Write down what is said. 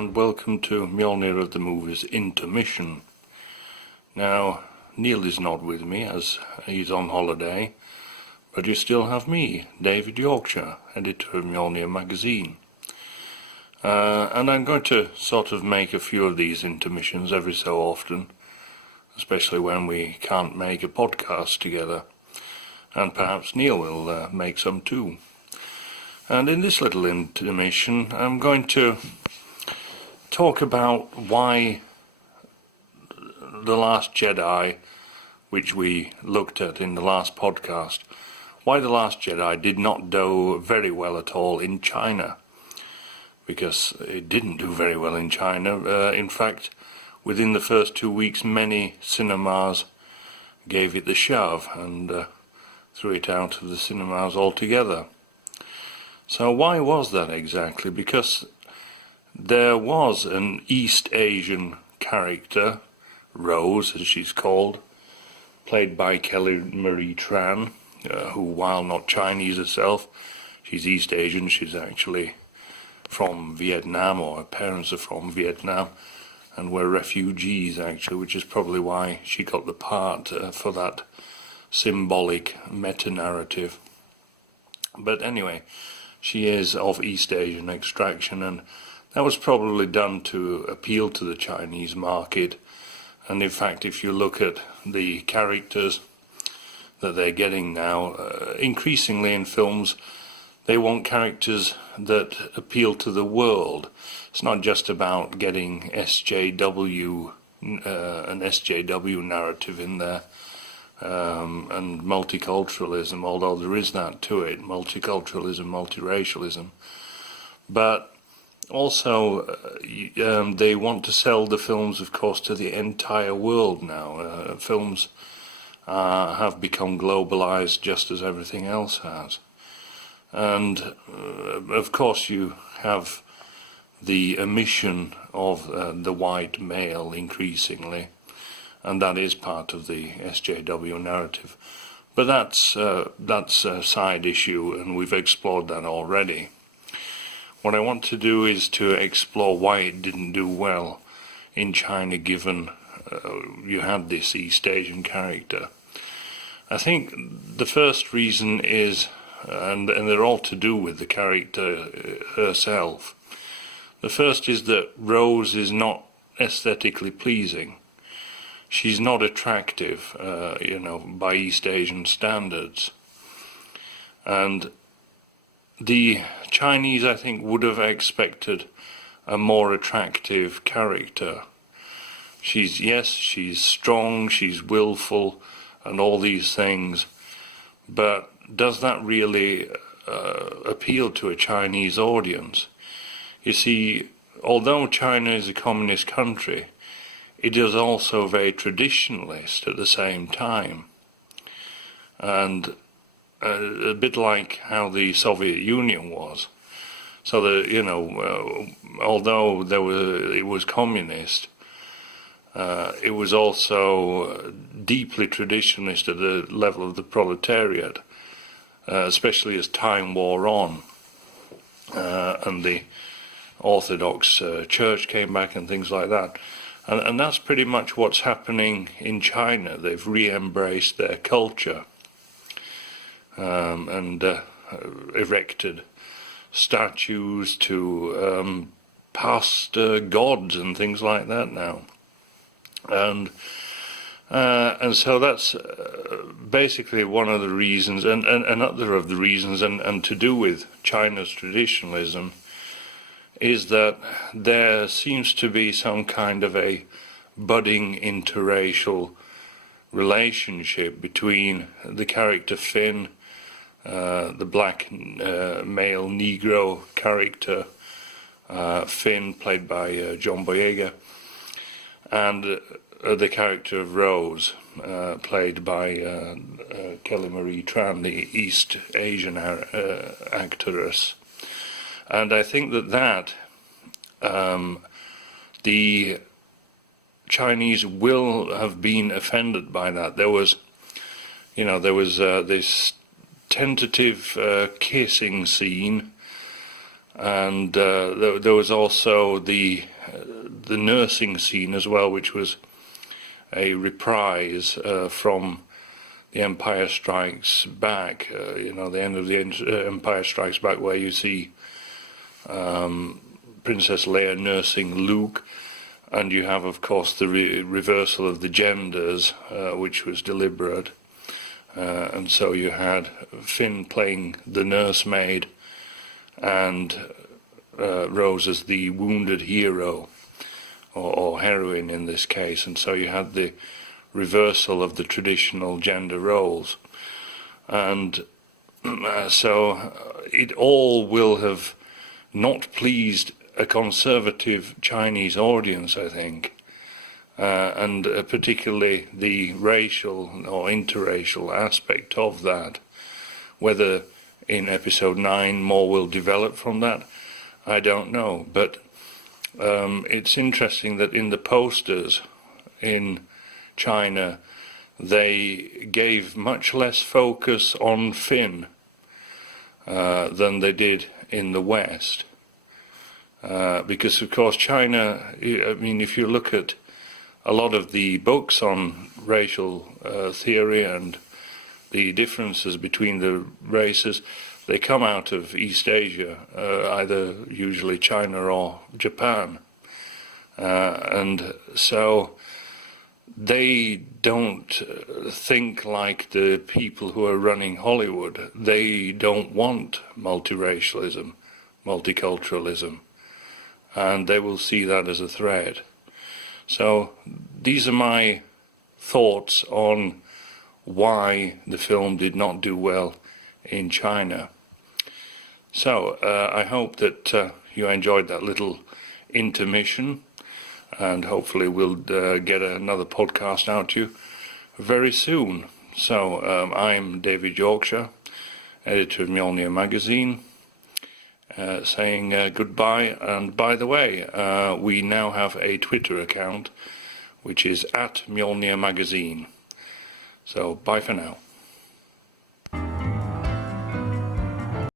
and welcome to Mjolnir of the Movies Intermission. Now, Neil is not with me as he's on holiday, but you still have me, David Yorkshire, editor of Mjolnir magazine. And I'm going to sort of make a few of these intermissions every so often, especially when we can't make a podcast together. And perhaps Neil will make some too. And in this little intermission, I'm going to talk about why The Last Jedi, which we looked at in the last podcast, why The Last Jedi did not do very well at all in China. Because it didn't do very well in China. In fact, within the first 2 weeks, many cinemas gave it the shove and threw it out of the cinemas altogether. So why was that exactly? Because there was an East Asian character, Rose as she's called, played by Kelly Marie Tran, who, while not Chinese herself, she's East Asian. She's actually from Vietnam, or her parents are from Vietnam, and were refugees actually, which is probably why she got the part for that symbolic meta-narrative. But anyway, she is of East Asian extraction, and that was probably done to appeal to the Chinese market. And in fact, if you look at the characters that they're getting now, increasingly in films, they want characters that appeal to the world. It's not just about getting SJW, an SJW narrative in there, and multiculturalism, although there is that to it, multiculturalism, multiracialism. But also, they want to sell the films, of course, to the entire world now. Films have become globalized just as everything else has. And, of course, you have the omission of the white male increasingly, and that is part of the SJW narrative. But that's a side issue, and we've explored that already. What I want to do is to explore why it didn't do well in China, given you had this East Asian character. I think the first reason is, and they're all to do with the character herself. The first is that Rose is not aesthetically pleasing. She's not attractive, by East Asian standards. And the Chinese, I think, would have expected a more attractive character. She's strong, she's willful, and all these things. But does that really appeal to a Chinese audience? You see, although China is a communist country, it is also very traditionalist at the same time. And a bit like how the Soviet Union was. So that, although it was communist, it was also deeply traditionalist at the level of the proletariat, especially as time wore on, and the Orthodox Church came back and things like that. And that's pretty much what's happening in China. They've re-embraced their culture and erected statues to past gods and things like that now. And so that's basically one of the reasons, and another of the reasons, and to do with China's traditionalism, is that there seems to be some kind of a budding interracial relationship between the character Finn, the black male Negro character Finn, played by John Boyega, and the character of Rose, played by Kelly Marie Tran, the East Asian actress. And I think that the Chinese will have been offended by that. There was this tentative kissing scene And there was also the nursing scene as well, which was a reprise from The Empire Strikes Back, the end of The Empire Strikes Back, where you see Princess Leia nursing Luke, and you have, of course, the reversal of the genders, which was deliberate. And so you had Finn playing the nursemaid and Rose as the wounded hero, or heroine in this case. And so you had the reversal of the traditional gender roles. And so it all will have not pleased a conservative Chinese audience, I think. And particularly the racial or interracial aspect of that. Whether in episode 9 more will develop from that, I don't know. But it's interesting that in the posters in China, they gave much less focus on Finn than they did in the West. Because, of course, China, I mean, if you look at a lot of the books on racial theory and the differences between the races, they come out of East Asia, either usually China or Japan. And so they don't think like the people who are running Hollywood. They don't want multiracialism, multiculturalism, and they will see that as a threat. So these are my thoughts on why the film did not do well in China. So I hope that you enjoyed that little intermission, and hopefully we'll get another podcast out to you very soon. So I'm David Yorkshire, editor of Mjolnir magazine, saying goodbye. And by the way, we now have a Twitter account, which is @Mjolnir magazine. So bye for now.